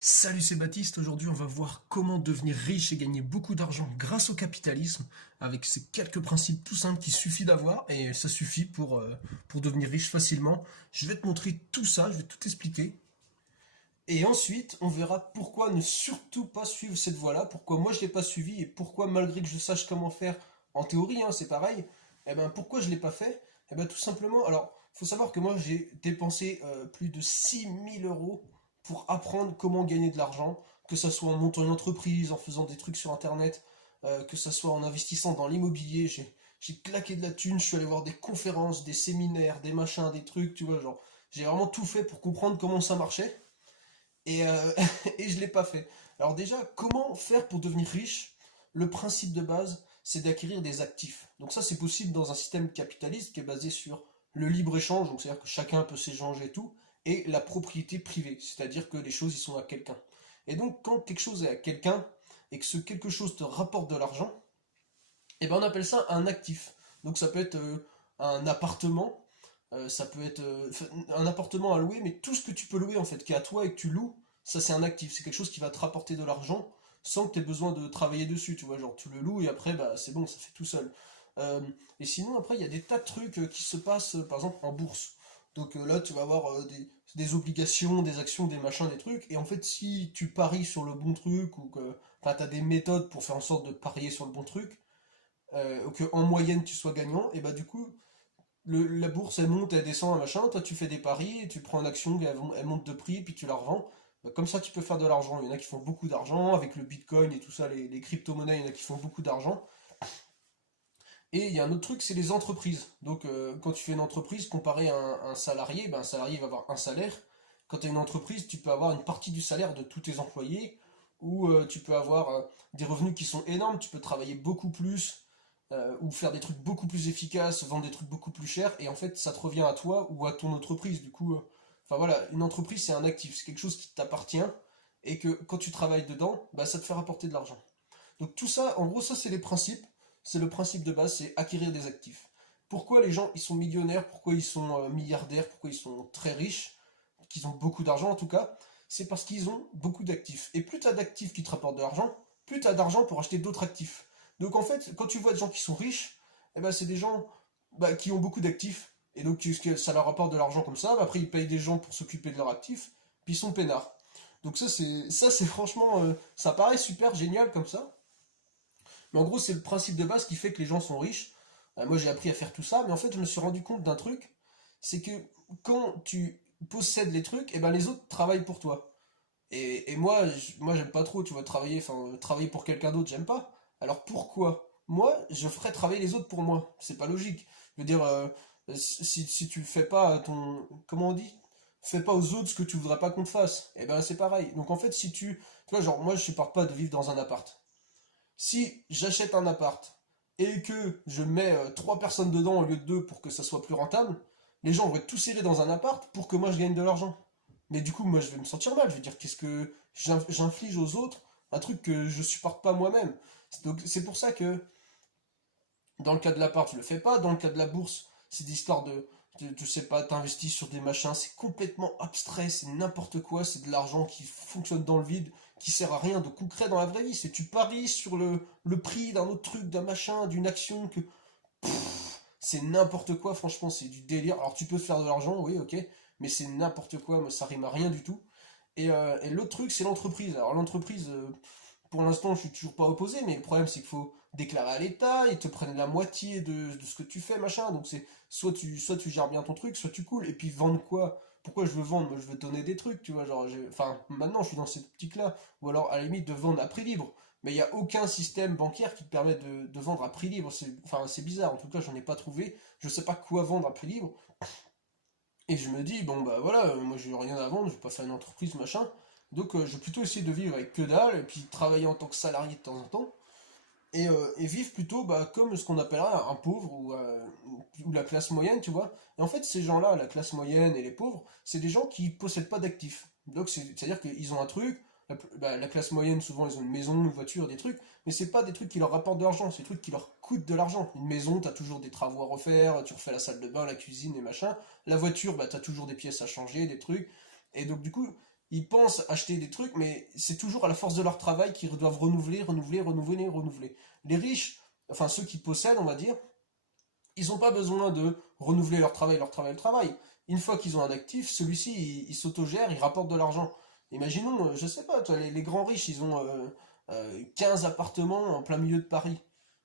Salut, c'est Baptiste. Aujourd'hui, on va voir comment devenir riche et gagner beaucoup d'argent grâce au capitalisme, avec ces quelques principes tout simples qu'il suffit d'avoir, et ça suffit pour devenir riche facilement. Je vais te montrer tout ça, je vais tout expliquer. Et ensuite, on verra pourquoi ne surtout pas suivre cette voie-là, pourquoi moi je l'ai pas suivi, et pourquoi malgré que je sache comment faire, en théorie, hein, c'est pareil, et ben pourquoi je l'ai pas fait. Et ben tout simplement, alors, faut savoir que moi j'ai dépensé plus de 6 000 € pour apprendre comment gagner de l'argent, que ça soit en montant une entreprise, en faisant des trucs sur internet, que ça soit en investissant dans l'immobilier. J'ai claqué de la thune, je suis allé voir des conférences, des séminaires, des machins, des trucs, tu vois, genre, j'ai vraiment tout fait pour comprendre comment ça marchait. Et, et je l'ai pas fait. Alors déjà, comment faire pour devenir riche? Le principe de base, c'est d'acquérir des actifs. Donc ça, c'est possible dans un système capitaliste qui est basé sur le libre-échange, donc c'est-à-dire que chacun peut s'échanger et tout, et la propriété privée, c'est-à-dire que les choses, ils sont à quelqu'un. Et donc, quand quelque chose est à quelqu'un, et que ce quelque chose te rapporte de l'argent, et ben on appelle ça un actif. Donc ça peut être un appartement, ça peut être un appartement à louer, mais tout ce que tu peux louer en fait, qui est à toi et que tu loues, ça c'est un actif. C'est quelque chose qui va te rapporter de l'argent sans que tu aies besoin de travailler dessus, tu vois. Genre tu le loues et après bah c'est bon, ça fait tout seul. Euh, et sinon après il y a des tas de trucs qui se passent par exemple en bourse. Donc là tu vas avoir des obligations, des actions, des machins, des trucs. Et en fait si tu paries sur le bon truc ou que enfin, tu as des méthodes pour faire en sorte de parier sur le bon truc, ou que en moyenne tu sois gagnant, et bah du coup la bourse elle monte, elle descend, un machin, toi tu fais des paris, et tu prends une action, elle monte de prix, puis tu la revends. Bah, comme ça tu peux faire de l'argent. Il y en a qui font beaucoup d'argent avec le bitcoin et tout ça, les crypto-monnaies, il y en a qui font beaucoup d'argent. Et il y a un autre truc, c'est les entreprises. Donc quand tu fais une entreprise, comparé à un salarié, ben, un salarié va avoir un salaire. Quand tu as une entreprise, tu peux avoir une partie du salaire de tous tes employés, ou tu peux avoir des revenus qui sont énormes, tu peux travailler beaucoup plus, ou faire des trucs beaucoup plus efficaces, vendre des trucs beaucoup plus chers, et en fait ça te revient à toi ou à ton entreprise. Du coup, enfin voilà, une entreprise c'est un actif, c'est quelque chose qui t'appartient, et que quand tu travailles dedans, bah, ça te fait rapporter de l'argent. Donc tout ça, en gros, ça c'est les principes. C'est le principe de base, c'est acquérir des actifs. Pourquoi les gens ils sont millionnaires, pourquoi ils sont milliardaires, pourquoi ils sont très riches, qu'ils ont beaucoup d'argent en tout cas, c'est parce qu'ils ont beaucoup d'actifs. Et plus tu as d'actifs qui te rapportent de l'argent, plus tu as d'argent pour acheter d'autres actifs. Donc en fait, quand tu vois des gens qui sont riches, eh ben, c'est des gens bah, qui ont beaucoup d'actifs. Et donc ça leur rapporte de l'argent comme ça, bah, après ils payent des gens pour s'occuper de leurs actifs, puis ils sont peinards. Donc ça c'est franchement ça paraît super génial comme ça, mais en gros, c'est le principe de base qui fait que les gens sont riches. Moi, j'ai appris à faire tout ça, mais en fait, je me suis rendu compte d'un truc, c'est que quand tu possèdes les trucs, et ben les autres travaillent pour toi. Et moi, moi, j'aime pas trop, tu vois, travailler, enfin, travailler pour quelqu'un d'autre, j'aime pas. Alors pourquoi? Moi, je ferais travailler les autres pour moi. C'est pas logique. Je veux dire, si tu fais pas ton, comment on dit? Fais pas aux autres ce que tu voudrais pas qu'on te fasse. Et ben c'est pareil. Donc en fait, si tu vois, genre moi, je supporte pas de vivre dans un appart. Si j'achète un appart et que je mets trois personnes dedans au lieu de deux pour que ça soit plus rentable, les gens vont être tous serrés dans un appart pour que moi je gagne de l'argent. Mais du coup, moi je vais me sentir mal. Je vais dire, qu'est-ce que j'inflige aux autres un truc que je supporte pas moi-même. Donc c'est pour ça que dans le cas de l'appart, je le fais pas. Dans le cas de la bourse, c'est des histoires je sais pas, t'investis sur des machins, c'est complètement abstrait, c'est n'importe quoi, c'est de l'argent qui fonctionne dans le vide, qui sert à rien de concret dans la vraie vie. C'est tu paries sur le prix d'un autre truc, d'un machin, d'une action que c'est n'importe quoi, franchement, c'est du délire. Alors tu peux faire de l'argent, oui, ok, mais c'est n'importe quoi, moi ça rime à rien du tout. Et l'autre truc, c'est l'entreprise. Alors l'entreprise, pour l'instant, je suis toujours pas opposé, mais le problème, c'est qu'il faut déclarer à l'État, ils te prennent la moitié de ce que tu fais, machin. Donc c'est soit tu gères bien ton truc, soit tu coules. Et puis vendre quoi? Pourquoi je veux vendre? Moi, je veux donner des trucs, tu vois. Genre, enfin, maintenant, je suis dans cette optique-là. Ou alors, à la limite, de vendre à prix libre. Mais il n'y a aucun système bancaire qui te permet de vendre à prix libre. Enfin, c'est bizarre. En tout cas, j'en ai pas trouvé. Je sais pas quoi vendre à prix libre. Et je me dis, bon bah voilà, moi j'ai rien à vendre, je vais pas faire une entreprise, machin. Donc je vais plutôt essayer de vivre avec que dalle, et puis travailler en tant que salarié de temps en temps, et vivre plutôt bah, comme ce qu'on appellera un pauvre ou la classe moyenne, tu vois. Et en fait, ces gens-là, la classe moyenne et les pauvres, c'est des gens qui possèdent pas d'actifs. Donc c'est-à-dire qu'ils ont un truc, la classe moyenne, souvent, ils ont une maison, une voiture, des trucs, mais c'est pas des trucs qui leur rapportent de l'argent, c'est des trucs qui leur coûtent de l'argent. Une maison, t'as toujours des travaux à refaire, tu refais la salle de bain, la cuisine et machin. La voiture, bah t'as toujours des pièces à changer, des trucs. Et donc du coup, ils pensent acheter des trucs, mais c'est toujours à la force de leur travail qu'ils doivent renouveler, renouveler, renouveler, renouveler. Les riches, enfin ceux qui possèdent, on va dire, ils n'ont pas besoin de renouveler leur travail, leur travail, leur travail. Une fois qu'ils ont un actif, celui-ci, il s'autogère, il rapporte de l'argent. Imaginons, je sais pas, toi, les grands riches, ils ont 15 appartements en plein milieu de Paris.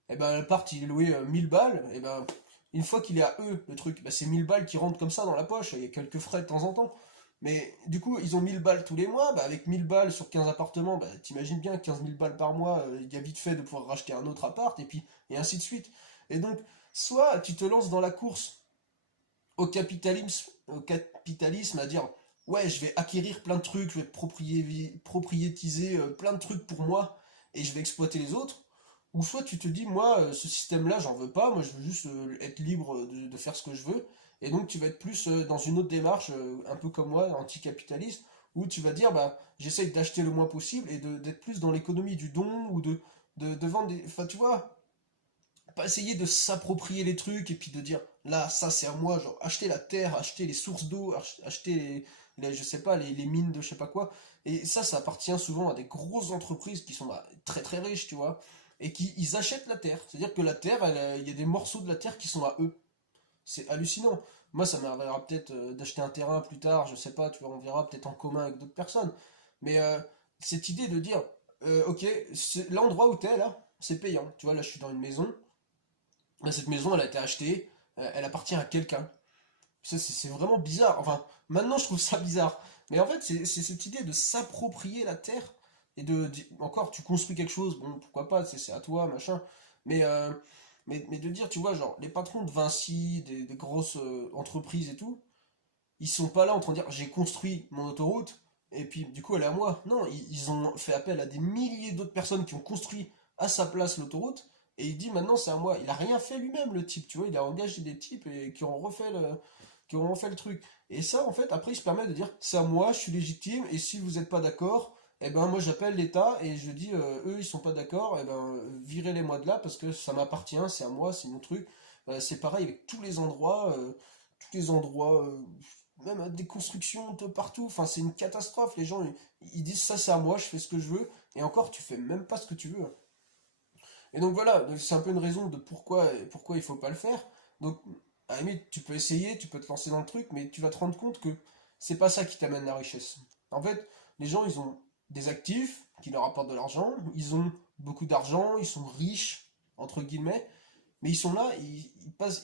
Et ben, l'appart, il est loué 1000 balles, et ben, une fois qu'il est à eux, le truc, ben, c'est 1000 balles qui rentrent comme ça dans la poche, il y a quelques frais de temps en temps. Mais du coup, ils ont 1000 balles tous les mois, bah, avec 1000 balles sur 15 appartements, bah, t'imagines bien, 15 000 balles par mois, il y a vite fait de pouvoir racheter un autre appart, et puis, et ainsi de suite. Et donc, soit tu te lances dans la course au capitalisme à dire, ouais, je vais acquérir plein de trucs, je vais propriétiser plein de trucs pour moi, et je vais exploiter les autres. Ou soit tu te dis, moi, ce système-là, j'en veux pas, moi je veux juste être libre de faire ce que je veux, et donc tu vas être plus dans une autre démarche, un peu comme moi, anticapitaliste, où tu vas dire, bah, j'essaye d'acheter le moins possible et d'être plus dans l'économie du don, ou de vendre des... Enfin, tu vois, pas essayer de s'approprier les trucs et puis de dire là ça c'est à moi, genre acheter la terre, acheter les sources d'eau, acheter je sais pas les mines de je sais pas quoi. Et ça appartient souvent à des grosses entreprises qui sont bah, très très riches, tu vois, et qui ils achètent la terre, c'est à dire que la terre il y a des morceaux de la terre qui sont à eux. C'est hallucinant. Moi ça m'arrivera peut-être d'acheter un terrain plus tard, je sais pas, tu vois, on verra peut-être en commun avec d'autres personnes, mais cette idée de dire ok, l'endroit où t'es là c'est payant, tu vois, là je suis dans une maison. Là, cette maison, elle a été achetée, elle appartient à quelqu'un. Ça, c'est vraiment bizarre. Enfin, maintenant, je trouve ça bizarre. Mais en fait, c'est cette idée de s'approprier la terre et encore, tu construis quelque chose, bon, pourquoi pas, c'est à toi, machin. Mais, mais de dire, tu vois, genre, les patrons de Vinci, des grosses entreprises et tout, ils sont pas là en train de dire, j'ai construit mon autoroute, et puis, du coup, elle est à moi. Non, ils ont fait appel à des milliers d'autres personnes qui ont construit à sa place l'autoroute, et il dit maintenant c'est à moi. Il a rien fait lui-même le type, tu vois, il a engagé des types et qui ont refait le truc. Et ça en fait après il se permet de dire c'est à moi, je suis légitime et si vous n'êtes pas d'accord, eh ben moi j'appelle l'État et je dis eux ils sont pas d'accord, eh ben virez-les moi de là parce que ça m'appartient, c'est à moi, c'est mon truc. C'est pareil avec tous les endroits, même des constructions de partout, enfin c'est une catastrophe, les gens ils disent ça c'est à moi, je fais ce que je veux, et encore tu fais même pas ce que tu veux. Et donc voilà, c'est un peu une raison de pourquoi il faut pas le faire. Donc, à la limite, tu peux essayer, tu peux te lancer dans le truc, mais tu vas te rendre compte que c'est pas ça qui t'amène la richesse. En fait, les gens, ils ont des actifs qui leur apportent de l'argent, ils ont beaucoup d'argent, ils sont riches, entre guillemets, mais ils sont là,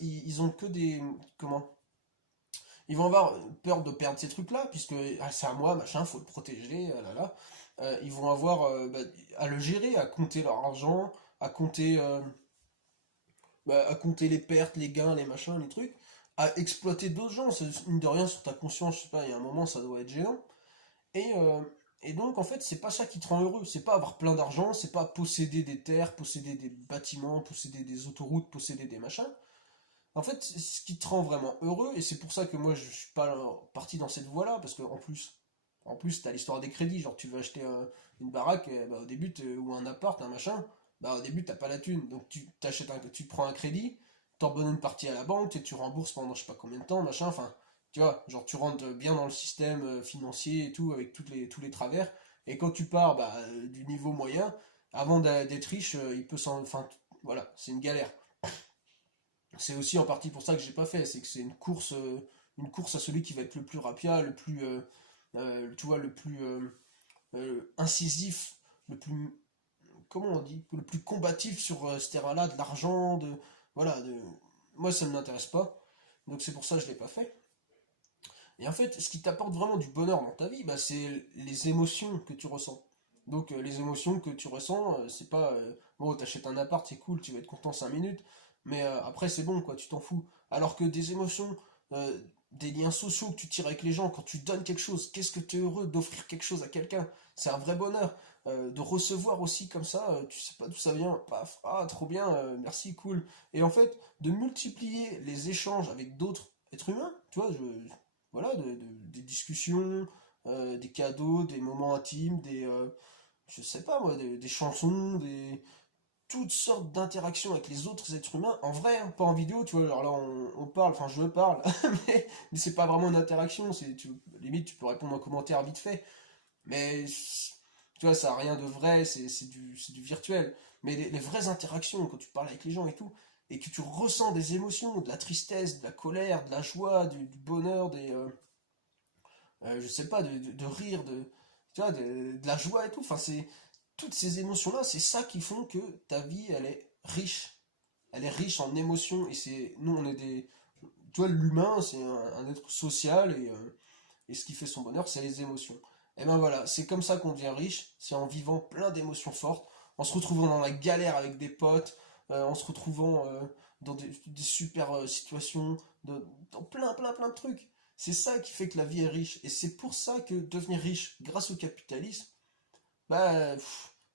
ils ont que des... Comment? Ils vont avoir peur de perdre ces trucs-là, puisque ah, c'est à moi, machin, faut le protéger, ah là là. Ils vont avoir bah, à le gérer, à compter leur argent, à compter, à compter les pertes, les gains, les machins, les trucs, à exploiter d'autres gens. Mine de rien, sur ta conscience, je sais pas, il y a un moment, ça doit être gênant. Et, euh, et donc, en fait, c'est pas ça qui te rend heureux. C'est pas avoir plein d'argent, c'est pas posséder des terres, posséder des bâtiments, posséder des autoroutes, posséder des machins. En fait, ce qui te rend vraiment heureux, et c'est pour ça que moi je suis pas parti dans cette voie-là, parce que en plus, t'as l'histoire des crédits, genre tu veux acheter une baraque, bah, au début, ou un appart, un machin, bah au début t'as pas la thune, donc tu prends un crédit, t'en donnes une partie à la banque, et tu rembourses pendant je sais pas combien de temps, machin, enfin, tu vois, genre tu rentres bien dans le système financier et tout, avec tous les travers, et quand tu pars bah, du niveau moyen, avant d'être riche, il peut s'en... Enfin, voilà, c'est une galère. C'est aussi en partie pour ça que j'ai pas fait, c'est que c'est une course à celui qui va être le plus rapia, le plus, tu vois, le plus incisif, le plus, comment on dit, le plus combatif sur ce terrain-là, de l'argent, voilà, moi ça ne m'intéresse pas, donc c'est pour ça que je l'ai pas fait. Et en fait, ce qui t'apporte vraiment du bonheur dans ta vie, bah, c'est les émotions que tu ressens. Donc les émotions que tu ressens, c'est pas bon, t'achètes un appart, c'est cool, tu vas être content 5 minutes, mais après c'est bon, quoi, tu t'en fous. Alors que des émotions, des liens sociaux que tu tires avec les gens, quand tu donnes quelque chose, qu'est-ce que tu es heureux d'offrir quelque chose à quelqu'un, c'est un vrai bonheur. De recevoir aussi comme ça, tu sais pas d'où ça vient, paf, ah trop bien, merci, cool. Et en fait, de multiplier les échanges avec d'autres êtres humains, tu vois, voilà, des discussions, des cadeaux, des moments intimes, je sais pas moi, des chansons, toutes sortes d'interactions avec les autres êtres humains, en vrai, hein, pas en vidéo, tu vois, alors là on parle, enfin je parle, mais c'est pas vraiment une interaction, limite tu peux répondre en commentaire vite fait, Mais tu vois, ça n'a rien de vrai, c'est du virtuel. Mais les vraies interactions, quand tu parles avec les gens et tout, et que tu ressens des émotions, de la tristesse, de la colère, de la joie, du bonheur, je sais pas, de rire, tu vois, de la joie et tout. Enfin, c'est toutes ces émotions-là, c'est ça qui font que ta vie, elle est riche. Elle est riche en émotions. Et nous, on est des, tu vois, l'humain, c'est un être social et ce qui fait son bonheur, c'est les émotions. Et ben voilà, c'est comme ça qu'on devient riche, c'est en vivant plein d'émotions fortes, en se retrouvant dans la galère avec des potes, en se retrouvant dans des super situations, dans plein de trucs. C'est ça qui fait que la vie est riche. Et c'est pour ça que devenir riche grâce au capitalisme, bah,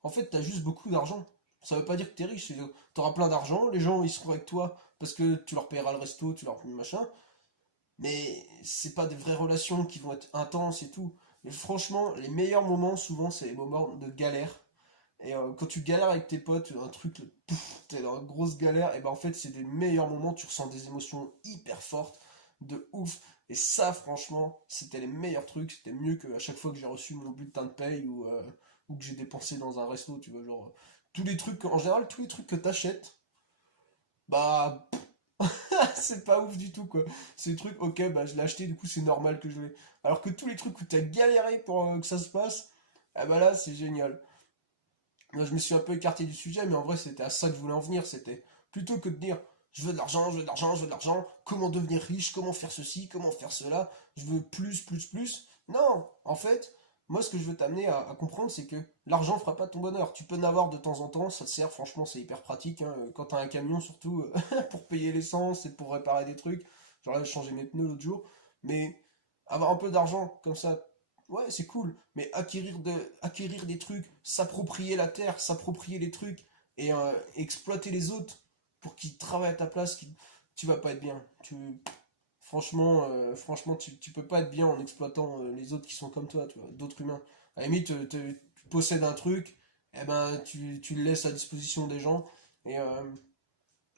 en fait, t'as juste beaucoup d'argent. Ça veut pas dire que t'es riche, t'auras plein d'argent, les gens ils seront avec toi parce que tu leur paieras le resto, tu leur machin, mais c'est pas des vraies relations qui vont être intenses et tout. Mais franchement, les meilleurs moments, souvent, c'est les moments de galère. Et quand tu galères avec tes potes, un truc, t'es dans une grosse galère, et ben en fait, c'est des meilleurs moments, tu ressens des émotions hyper fortes, de ouf. Et ça, franchement, c'était les meilleurs trucs. C'était mieux qu'à chaque fois que j'ai reçu mon bulletin de paye ou que j'ai dépensé dans un resto, tu vois. Genre, tous les trucs, en général, tous les trucs que t'achètes, bah, c'est pas ouf du tout quoi. C'est des trucs, ok, bah je l'ai acheté, du coup c'est normal que je l'ai. Alors que tous les trucs où t'as galéré pour que ça se passe, ah bah là c'est génial. Moi je me suis un peu écarté du sujet, mais en vrai c'était à ça que je voulais en venir. C'était plutôt que de dire je veux de l'argent, je veux de l'argent, je veux de l'argent, comment devenir riche, comment faire ceci, comment faire cela, je veux plus. Non, en fait, moi ce que je veux t'amener à comprendre, c'est que l'argent fera pas ton bonheur. Tu peux en avoir de temps en temps, ça te sert, franchement c'est hyper pratique, hein, quand t'as un camion surtout pour payer l'essence et pour réparer des trucs. Genre là j'ai changé mes pneus l'autre jour, mais avoir un peu d'argent comme ça, ouais, c'est cool, mais acquérir des trucs, s'approprier la terre, s'approprier les trucs et exploiter les autres pour qu'ils travaillent à ta place, tu vas pas être bien. Franchement, tu peux pas être bien en exploitant les autres qui sont comme toi, tu vois, d'autres humains. À la limite, tu possèdes un truc, eh ben, tu le laisses à disposition des gens et, euh,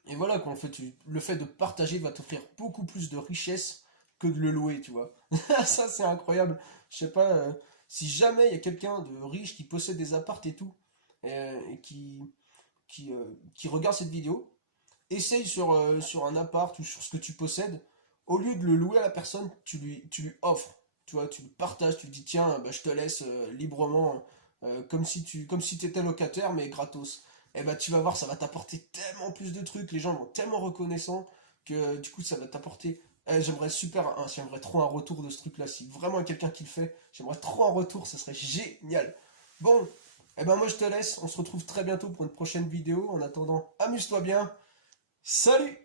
et voilà quoi. En fait, le fait de partager va t'offrir beaucoup plus de richesse que de le louer, tu vois. Ça, c'est incroyable. Je sais pas, si jamais il y a quelqu'un de riche qui possède des apparts et tout, et qui regarde cette vidéo, essaye sur un appart ou sur ce que tu possèdes, au lieu de le louer à la personne, tu lui offres. Tu vois, tu le partages, tu lui dis tiens, bah, je te laisse librement, comme si tu étais locataire, mais gratos. Et bah tu vas voir, ça va t'apporter tellement plus de trucs, les gens vont tellement reconnaissants que du coup ça va t'apporter. J'aimerais trop un retour de ce truc-là. Si vraiment il y a quelqu'un qui le fait, j'aimerais trop un retour, ça serait génial. Bon, et ben moi je te laisse, on se retrouve très bientôt pour une prochaine vidéo. En attendant, amuse-toi bien. Salut!